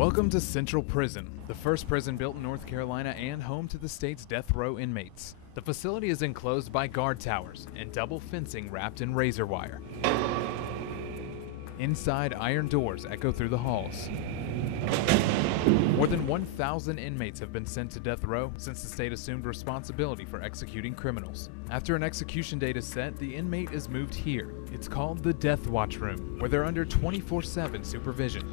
Welcome to Central Prison, the first prison built in North Carolina and home to the state's death row inmates. The facility is enclosed by guard towers and double fencing wrapped in razor wire. Inside, iron doors echo through the halls. More than 1,000 inmates have been sent to death row since the state assumed responsibility for executing criminals. After an execution date is set, the inmate is moved here. It's called the Death Watch Room, where they're under 24/7 supervision.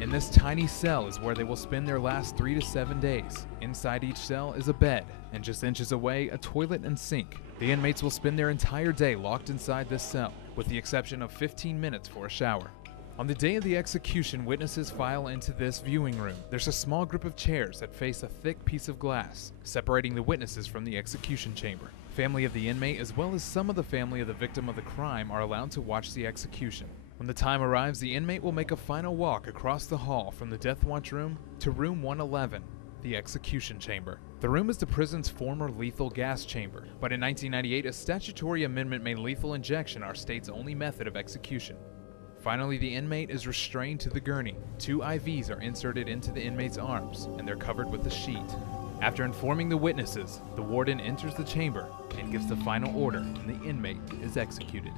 In this tiny cell is where they will spend their last 3 to 7 days. Inside each cell is a bed, and just inches away, a toilet and sink. The inmates will spend their entire day locked inside this cell, with the exception of 15 minutes for a shower. On the day of the execution, witnesses file into this viewing room. There's a small group of chairs that face a thick piece of glass, separating the witnesses from the execution chamber. Family of the inmate, as well as some of the family of the victim of the crime, are allowed to watch the execution. When the time arrives, the inmate will make a final walk across the hall from the Death Watch room to room 111, the execution chamber. The room is the prison's former lethal gas chamber, but in 1998, a statutory amendment made lethal injection our state's only method of execution. Finally, the inmate is restrained to the gurney. 2 IVs are inserted into the inmate's arms, and they're covered with a sheet. After informing the witnesses, the warden enters the chamber and gives the final order, and the inmate is executed.